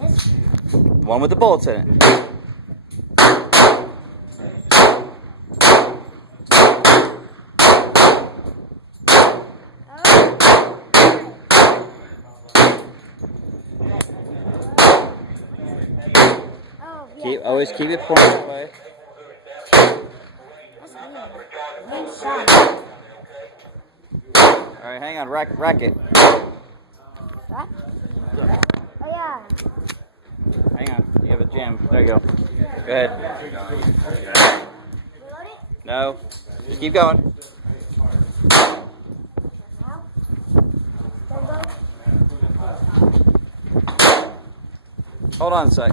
This. One with the bullets in it. Always keep it pointed that way. Good shot. Alright, hang on, rack it. What? Oh yeah. Hang on, you have a jam. There you go. Go ahead. Reload it? No, just keep going. Now? Go. Hold on a sec.